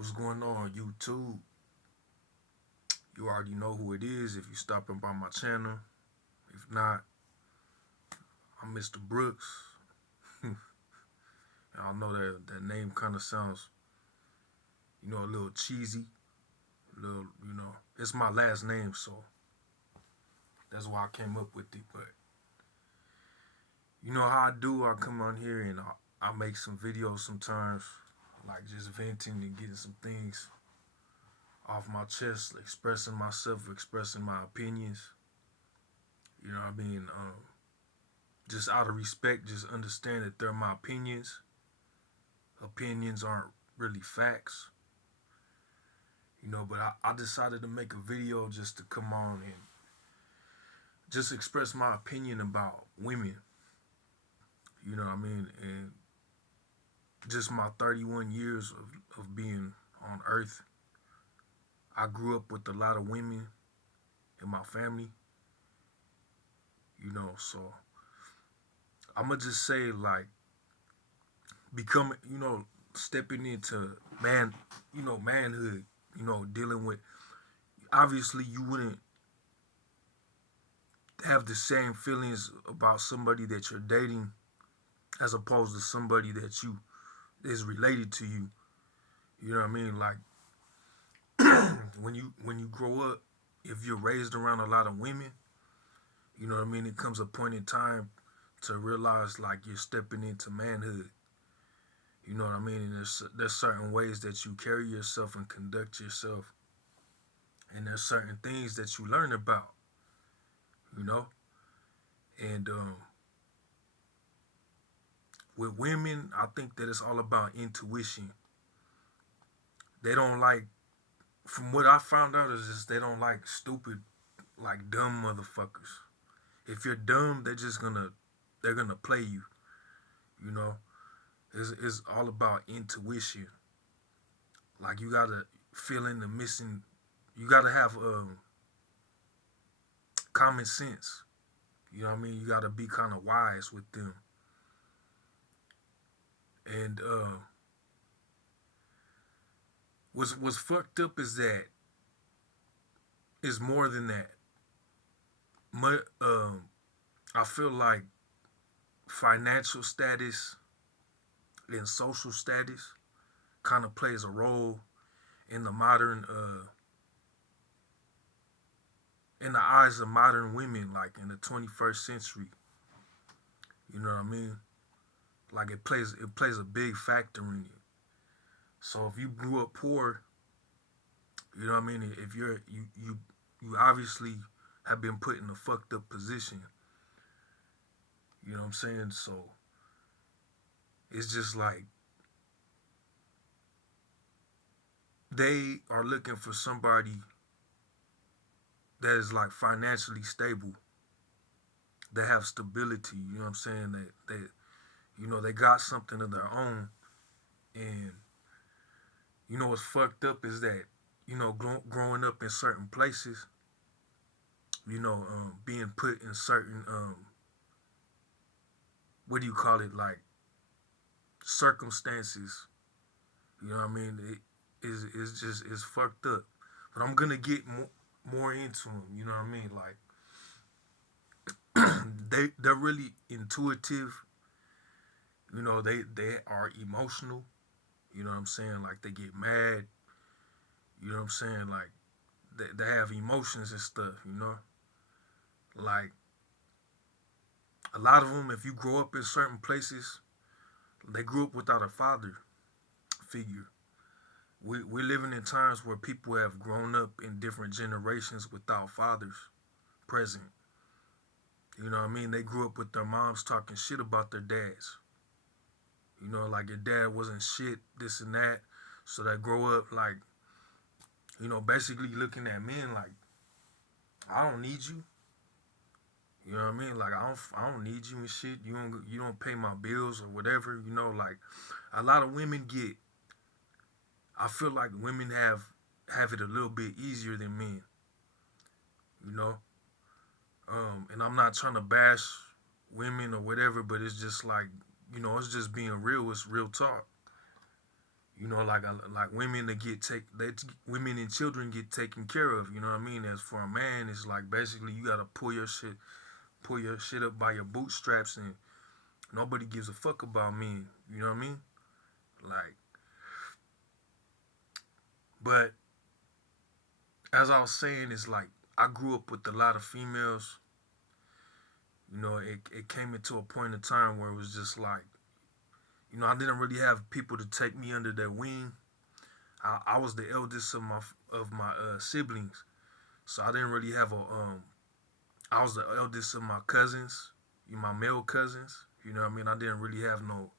What's going on, YouTube? You already know who it is if you're stopping by my channel. If not, I'm Mr. Brooks. Y'all know that name kind of sounds, a little cheesy. A little, it's my last name, so that's why I came up with it. But you know how I do. I come on here and I make some videos sometimes, like just venting and getting some things off my chest, expressing myself, expressing my opinions. You know what I mean? Just out of respect, just understand that they're my opinions. Opinions aren't really facts, but I decided to make a video just to come on and just express my opinion about women, you know what I mean? And just my 31 years of being on earth, I grew up with a lot of women in my family, so I'm going to just say, like, becoming, stepping into manhood, dealing with, obviously you wouldn't have the same feelings about somebody that you're dating as opposed to somebody that you is related to you. You know what I mean? Like when you grow up, if you're raised around a lot of women, you know what I mean, it comes a point in time to realize like you're stepping into manhood. You know what I mean? And there's certain ways that you carry yourself and conduct yourself. And there's certain things that you learn about, you know? And with women, I think that it's all about intuition. They don't like, from what I found out, is just they don't like stupid, like dumb motherfuckers. If you're dumb, they're gonna play you. You know, it's all about intuition. Like you gotta fill in the missing. You gotta have common sense. You know what I mean? You gotta be kind of wise with them. And what's fucked up is that it's more than that. I feel like financial status and social status kind of plays a role in the modern in the eyes of modern women, like in the 21st century. You know what I mean? Like it plays a big factor in it. So if you grew up poor, you know what I mean. If you obviously have been put in a fucked up position. You know what I'm saying? So it's just like they are looking for somebody that is like financially stable, that have stability. You know what I'm saying? They got something of their own. And what's fucked up is that growing up in certain places, being put in certain what do you call it, like circumstances. You know what I mean? It is just it's fucked up. But I'm gonna get more into them. You know what I mean? Like they're really intuitive. They are emotional. You know what I'm saying? Like they get mad. You know what I'm saying? Like they have emotions and stuff. Like a lot of them, if you grow up in certain places, they grew up without a father figure. We're living in times where people have grown up in different generations without fathers present. You know what I mean? They grew up with their moms talking shit about their dads. Like your dad wasn't shit, this and that. So they grow up like, basically looking at men like, I don't need you. You know what I mean? Like I don't need you and shit. You don't pay my bills or whatever. Like a lot of women get. I feel like women have it a little bit easier than men. You know, and I'm not trying to bash women or whatever, but it's just like it's just being real. It's real talk. You know, like women to get women and children get taken care of. You know what I mean? As for a man, it's like basically you gotta pull your shit up by your bootstraps, and nobody gives a fuck about men. You know what I mean? Like, but as I was saying, it's like I grew up with a lot of females. You know, it came into a point in time where it was just like, you know, I didn't really have people to take me under their wing. I was the eldest of my siblings, so I didn't really have a I was the eldest of my cousins, my male cousins. You know what I mean? I didn't really have no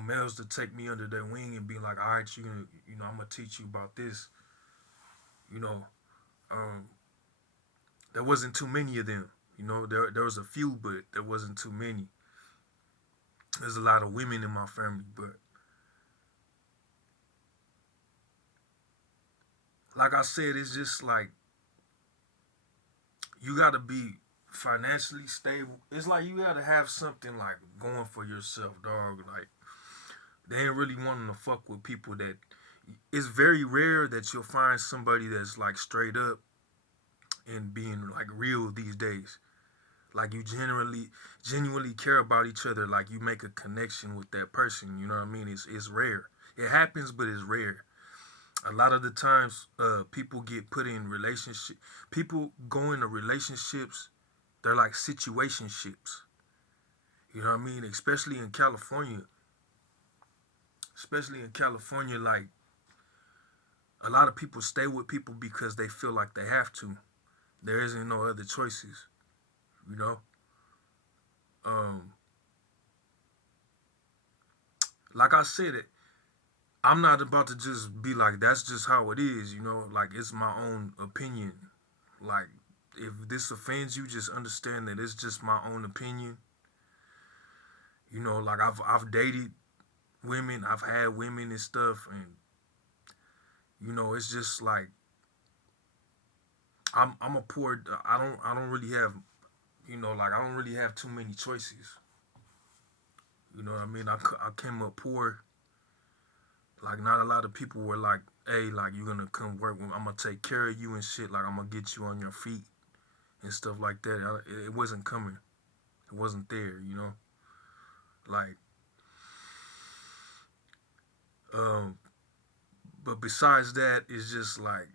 males to take me under their wing and be like, all right, you know, I'm gonna teach you about this. You know, um, there wasn't too many of them. You know, there was a few, but there wasn't too many. There's a lot of women in my family, but like I said, it's just like you gotta be financially stable. It's like you gotta have something like going for yourself, dog. Like they ain't really wanting to fuck with people that. It's very rare that you'll find somebody that's like straight up and being like real these days. Like you genuinely care about each other. Like you make a connection with that person. You know what I mean? It's rare. It happens, but it's rare. A lot of the times, people get put in relationship. People go into relationships. They're like situationships. You know what I mean? Especially in California. Especially in California, like a lot of people stay with people because they feel like they have to. There isn't no other choices. You know. Um, like I said, I'm not about to just be like that's just how it is. You know, like it's my own opinion. Like if this offends you, just understand that it's just my own opinion. You know, like I've dated women, I've had women and stuff, and you know, it's just like I'm a poor. I don't really have, you know, like I don't really have too many choices. You know what I mean? I came up poor. Like not a lot of people were like, hey, like you're gonna come work with me. I'm gonna take care of you and shit. Like I'm gonna get you on your feet and stuff like that. It wasn't coming. It wasn't there. You know, like um. But besides that, it's just like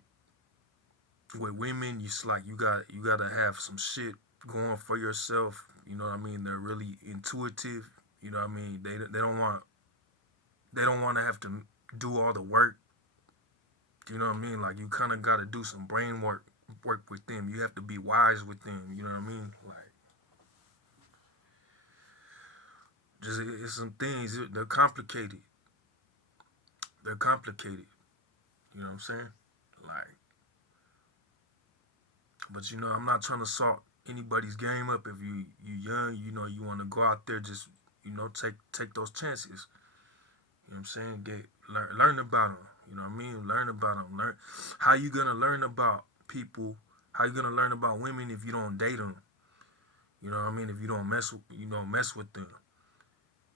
with women, you gotta have some shit going for yourself. You know what I mean? They're really intuitive. You know what I mean? They don't want to have to do all the work. You know what I mean? Like you kind of got to do some brain work with them. You have to be wise with them. You know what I mean? Like just it's some things they're complicated. They're complicated. You know what I'm saying? Like, but you know, I'm not trying to salt anybody's game up. If you young, you know, you want to go out there, just you know, take those chances. You know what I'm saying? Learn about them. You know what I mean? Learn about them. Learn how you gonna learn about people. How you gonna learn about women if you don't date them? You know what I mean? If you don't mess with them.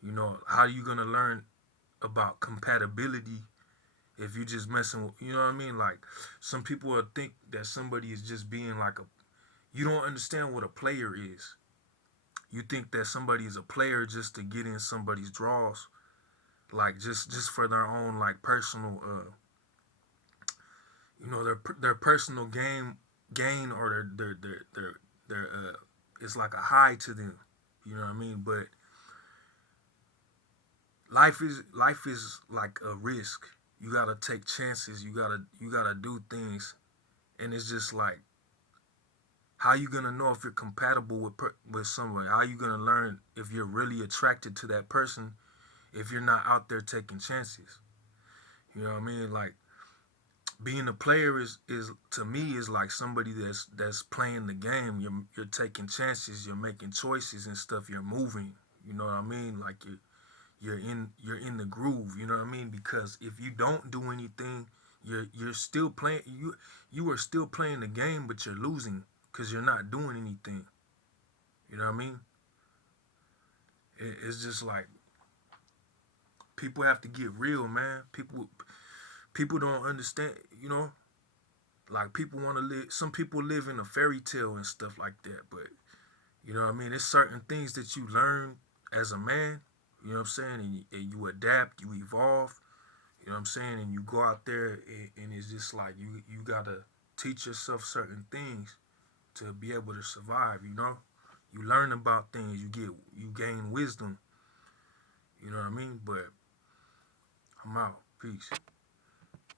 You know how you gonna learn about compatibility if you just messing with? You know what I mean? Like some people will think that somebody is just being like a. You don't understand what a player is. You think that somebody is a player just to get in somebody's draws, like just for their own like personal you know their personal gain or their it's like a high to them. You know what I mean? But life is like a risk. You gotta take chances. You gotta do things, and it's just like how you gonna know if you're compatible with somebody? How you gonna learn if you're really attracted to that person if you're not out there taking chances? You know what I mean? Like being a player is to me is like somebody that's playing the game. You're taking chances, you're making choices and stuff, you're moving. You know what I mean? Like you're in the groove, you know what I mean? Because if you don't do anything, you're still playing you are still playing the game, but you're losing because you're not doing anything. You know what I mean? It's just like People have to get real, man. People don't understand, you know. Like people want to live. Some people live in a fairy tale and stuff like that, but you know what I mean. There's certain things that you learn as a man. You know what I'm saying, and you adapt, you evolve. You know what I'm saying, and you go out there and it's just like you gotta teach yourself certain things to be able to survive. You know, you learn about things, you gain wisdom. You know what I mean. But I'm out. Peace.